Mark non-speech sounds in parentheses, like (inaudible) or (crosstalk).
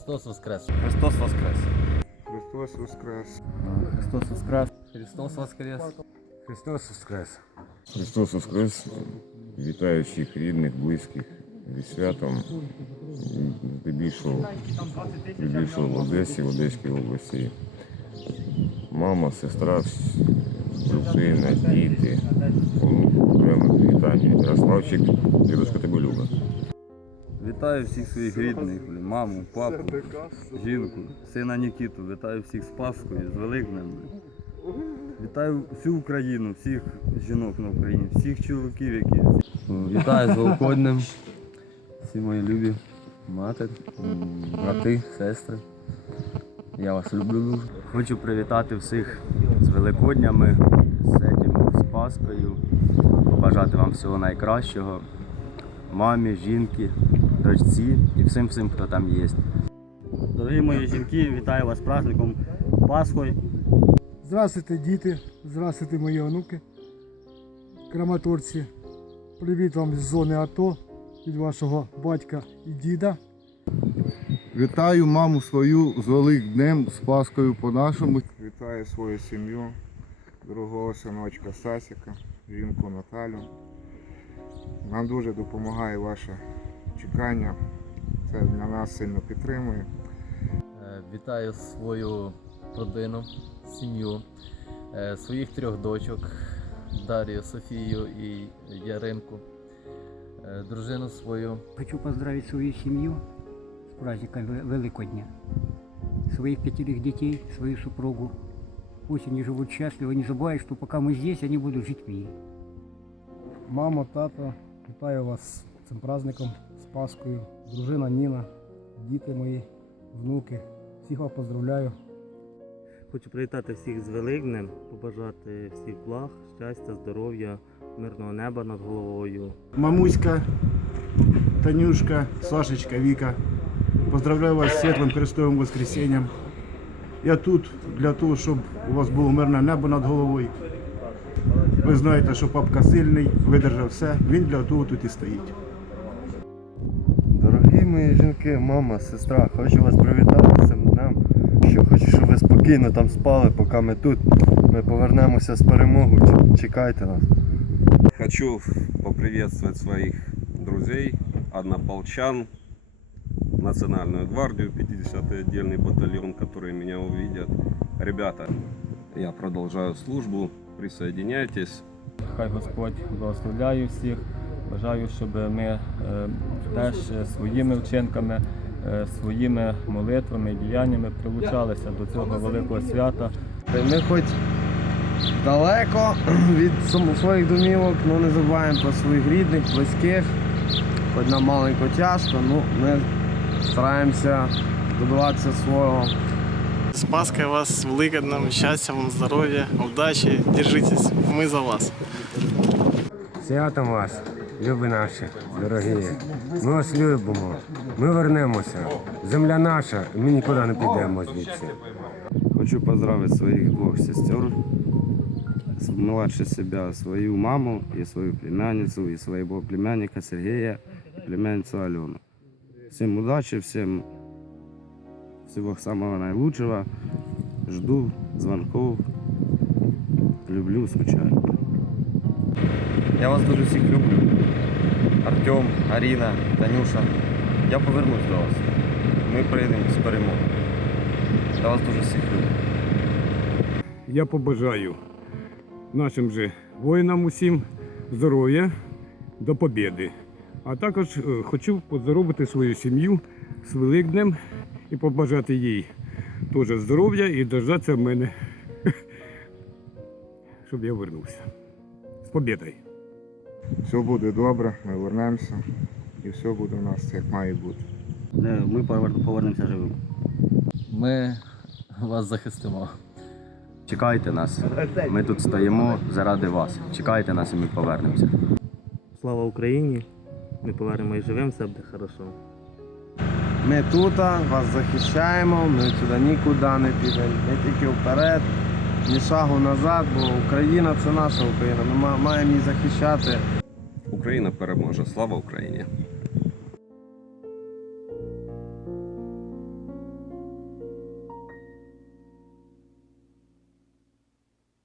Христос Воскрес! Христос Воскрес! Христос Воскрес! Христос Воскрес! Христос Воскрес! Христос Воскрес! Христос Воскрес! Вітаю всіх рідних, близьких зі святом. Здебільшого, в Одесі, в Одеській області. Мама, сестра, дружина, діти. Окремо вітання. Ярославчик, дідуська тебе любить. Вітаю всіх своїх рідних, блін, маму, папу, жінку, сина Нікіту. Вітаю всіх з Пасхою, з Великднем. Вітаю всю Україну, всіх жінок на Україні, всіх чоловіків, які. Вітаю з Великоднем. Всі мої любі мати, брати, сестри. Я вас люблю дуже. Хочу привітати всіх з Великоднями, з этим, з Паскою, побажати вам всього найкращого мамі, жінки, дочці і всім всім, хто там є. Дорогі мої жінки, вітаю вас з праздником Пасхою. Здравствуйте, діти, здравствуйте, мої онуки, краматорці. Привіт вам з зони АТО від вашого батька і діда. Вітаю маму свою з Великднем, з Паскою по-нашому. Вітаю свою сім'ю, дорогого синочка Сасіка, жінку Наталю. Нам дуже допомагає ваше чекання. Це для нас сильно підтримує. Е, Вітаю свою родину, сім'ю, е, своїх трьох дочок Дар'ю, Софію і Яринку, е, дружину свою. Хочу поздравить свою семью с праздником Ве- Великодня. Своих пятерых детей, свою супругу. Пусть они живут счастливо, не забывая, что пока мы здесь, они будут жить в мире. Мамо, тато, вітаю вас з цим праздником, з Паскою, дружина Ніна, діти мої, внуки. Всіх вас поздравляю. Хочу привітати всіх з Великднем, побажати всіх благ, щастя, здоров'я, мирного неба над головою. Мамуська, Танюшка, Сашечка, Віка. Поздравляю вас з світлим Христовим Воскресінням. Я тут для того, щоб у вас було мирне небо над головою. Ви знаєте, що папка сильний, видержав все. Він для того тут і стоїть. Мої жінки, мама, сестра, хочу вас привітати з цим днем. Що хочу, щоб ви спокійно там спали, поки ми тут. Ми повернемося з перемогою. Чекайте нас. Хочу поприветствовать своих друзей, однополчан, Национальную гвардию, 50-й отдельный батальон, которые меня увидят. Ребята, я продолжаю службу, присоединяйтесь. Хай Господь благословляє всіх. Бажаю, щоб ми е, теж своїми вчинками, е, своїми молитвами і діяннями прилучалися до цього великого свята. Ми хоч далеко від своїх домівок, але не забуваємо про своїх рідних, близьких. Хоч нам маленько тяжко, ну ми стараємося добиватися свого. С Пасхой вас, с Великоднем, счастья вам, здоровья, удачи, держитесь, мы за вас. Святом вас, люби наші, дорогі. Ми вас любимо. Ми вернемося. Земля наша, ми нікуди не підемо звідси. Хочу поздравить своих двух сестер, младше себя, свою маму и свою племянницу, и своего племянника Сергея, и племянницу Алену. Всем удачи, всем всего самого наилучшего. Жду звонков. Люблю, скучаю. Я вас дуже всіх люблю. Артем, Аріна, Танюша. Я повернусь до вас. Ми прийдемо з перемогою. Я вас дуже всіх люблю. Я побажаю нашим же воїнам усім здоров'я до побєди. А також е, хочу поздоровити свою сім'ю з Великднем і побажати їй теж здоров'я і дождатися мене, (laughs) щоб я вернувся. З побєдою! Все буде добре, ми вернемося і все буде у нас як має бути. Ми повернемося живими. Ми вас захистимо. Чекайте нас. Ми тут стоїмо заради вас. Чекайте нас і ми повернемося. Слава Україні! Ми повернемось живим, все буде хорошо. Ми тут, вас захищаємо, ми сюди нікуди не підемо. Ми тільки вперед, ні шагу назад, бо Україна це наша Україна. Ми маємо її захищати. Україна переможе. Слава Україні!